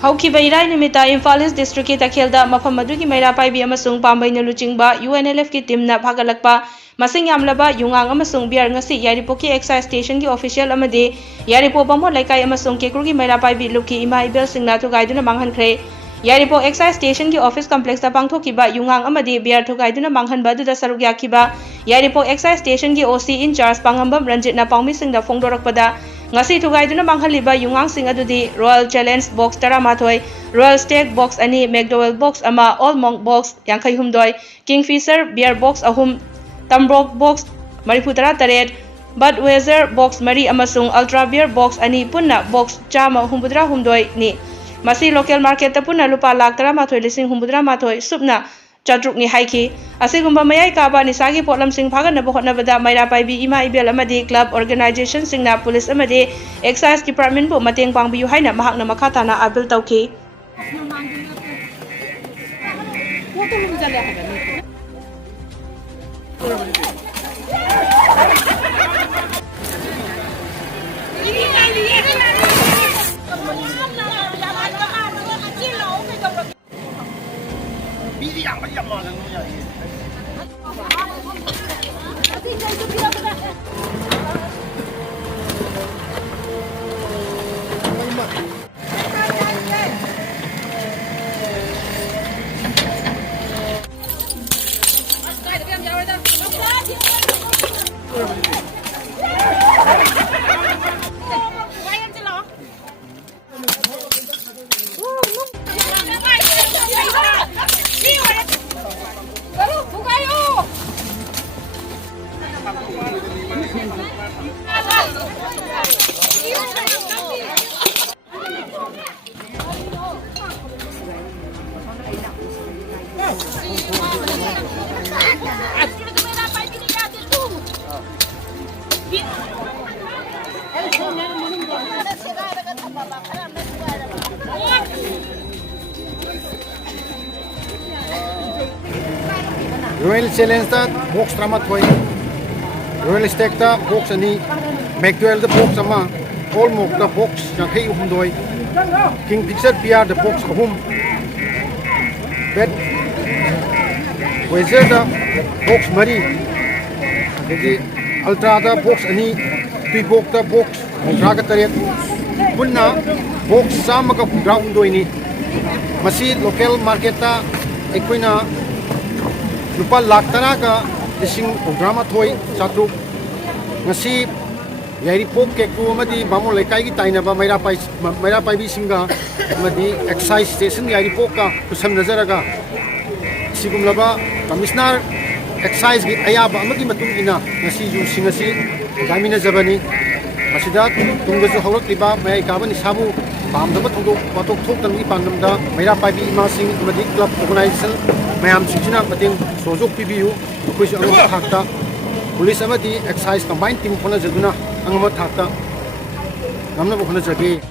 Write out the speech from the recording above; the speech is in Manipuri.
ꯍꯧꯈꯤꯕ ꯏꯔꯥꯏ ꯅꯨꯃꯤꯠꯇ ꯏꯝꯐꯥꯜ ꯏꯁ ꯗꯤꯁꯇ꯭ꯔꯤꯛꯀꯤ ꯇꯈꯦꯜꯗ ꯃꯐꯝ ꯑꯗꯨꯒꯤ ꯃꯩꯔꯥ ꯄꯥꯏꯕꯤ ꯑꯃꯁꯨꯡ ꯄꯥꯝꯕꯩꯅ ꯂꯨꯆꯤꯡꯕ UNLFꯀꯤ ꯇꯤꯝꯅ ꯐꯥꯒꯠꯂꯛꯄ ꯃꯁꯤꯡ ꯌꯥꯝꯂꯕ ꯌꯨꯉꯥꯡ ꯑꯃꯁꯨꯡ ꯕꯤꯌꯔ ꯉꯁꯤ ꯌꯥꯏꯔꯤꯄꯣꯛꯀꯤ ꯑꯦꯛꯁꯥꯏꯖ ꯁ꯭ꯇꯦꯁꯟꯒꯤ ꯑꯣꯐꯤꯁꯤꯌꯦꯜ ꯑꯃꯗꯤ ꯌꯥꯏꯔꯤꯄꯣꯛ ꯕꯥꯃꯣꯟ ꯂꯩꯀꯥꯏ ꯑꯃꯁꯨꯡ ꯀꯦꯀ꯭ꯔꯨꯒꯤ ꯃꯩꯔꯥ ꯄꯥꯏꯕꯤ ꯂꯨꯞꯀꯤ ꯏꯃꯥ ꯏꯕꯦꯜꯁꯤꯡꯅ ꯊꯨꯒꯥꯏꯗꯨꯅ ꯃꯥꯡꯍꯟꯈ꯭ꯔꯦ꯫ ꯌꯥꯏꯔꯤꯄꯣꯛ ꯑꯦꯛꯁꯥꯏꯖ ꯁ꯭ꯇꯦꯁꯟꯒꯤ ꯑꯣꯐꯤꯁ ꯀꯝꯄ꯭ꯂꯦꯛꯁꯇ ꯄꯥꯡꯊꯣꯛꯈꯤꯕ ꯌꯨꯉꯥꯡ ꯑꯃꯗꯤ ꯕꯤꯌꯔ ꯊꯨꯒꯥꯏꯗꯨꯅ ꯃꯥꯡꯍꯟꯕ ꯑꯗꯨꯗ ꯁꯔꯨꯛ ꯌꯥꯈꯤꯕ ꯌꯥꯏꯔꯤꯄꯣꯛ ꯑꯦꯛꯁꯥꯏꯖ ꯁ꯭ꯇꯦꯁꯟꯒꯤ OC ꯏꯟꯆꯥꯔꯖ ꯄꯥꯡꯉꯝꯕꯝ ꯔꯟꯖꯤꯠꯅ ꯄꯥꯎꯃꯤꯁꯤꯡꯗ ꯐꯣꯡꯗꯣꯔꯛꯄꯗ ꯉꯁꯤ ꯊꯨꯒꯥꯏꯗꯨꯅ ꯃꯥꯡꯍꯜꯂꯤꯕ ꯌꯨꯉꯥꯡꯁꯤꯡ ꯑꯗꯨꯗꯤ Royal Challenge box 12, Royal Stag box 2, McDowell box 1, Old Monk box 58, Kingfisher beer box 3, Tuborg box 38, Budweiser box 4 ꯑꯃꯁꯨꯡ ꯑꯜꯇ꯭ꯔꯥ ꯕꯤꯌꯔ ꯕꯣꯛꯁ 2 ꯄꯨꯟꯅ ꯕꯣꯛꯁ 169ꯅꯤ꯫ ꯃꯁꯤ ꯂꯣꯀꯦꯜ ꯃꯥꯔꯀꯦꯠꯇ ꯄꯨꯟꯅ ꯂꯨꯄꯥ ꯂꯥꯛ 11,081,000 ꯁꯨꯞꯅ ꯆꯥꯇ꯭ꯔꯨꯛꯅꯤ ꯍꯥꯏꯈꯤ꯫ ꯑꯁꯤꯒꯨꯝꯕ ꯃꯌꯥꯏ ꯀꯥꯕ ꯅꯤꯁꯥꯒꯤ ꯄꯣꯠꯂꯝꯁꯤꯡ ꯐꯥꯒꯠꯅꯕ ꯍꯣꯠꯅꯕꯗ ꯃꯩꯔꯥ ꯄꯥꯏꯕꯤ ꯏꯃꯥ ꯏꯕꯦꯜ ꯑꯃꯗꯤ ꯀ꯭ꯂꯕ ꯑꯣꯔꯒꯅꯥꯏꯖꯦꯁꯟꯁꯤꯡꯅ ꯄꯨꯂꯤꯁ ꯑꯃꯗꯤ ꯑꯦꯛꯁꯥꯏꯖ ꯗꯤꯄꯥꯔꯠꯃꯦꯟꯕꯨ ꯃꯇꯦꯡ ꯄꯥꯡꯕꯤꯌꯨ ꯍꯥꯏꯅ ꯃꯍꯥꯛꯅ ꯃꯈꯥ ꯇꯥꯅ ꯑꯥꯄꯤꯜ ꯇꯧꯈꯤ꯫ Royal Challenge box 13, Royal Stake box 2, McDowell box 1, All Mock box 52, Kingfisher Beer box 3, Bed Wezer box 4, Ultra box 2, Tweebok box 38, Punna box 112, Masi local market Equina Lupa Lakh ising programa toy chatruk ngasi Yairipok Kekru amadi Bamon Lekai gi tainaba Mayra Paibi singa amadi excise station Yairipok ka kusam nazaraga sigumlaba commissioner excise gi ayaba amagi matung ina ngasi yu singasi gamina jabani masida tunggasu hawrakliba mayai kabani sabu pamdaba thongdok patok thoktangi pandamda Mayra Paibi ima sing amadi club organization mayam singchina mateng sojok pibiyu kuisu angama thakta police amadi excise combined team khona jaduna angama thakta namna khona jage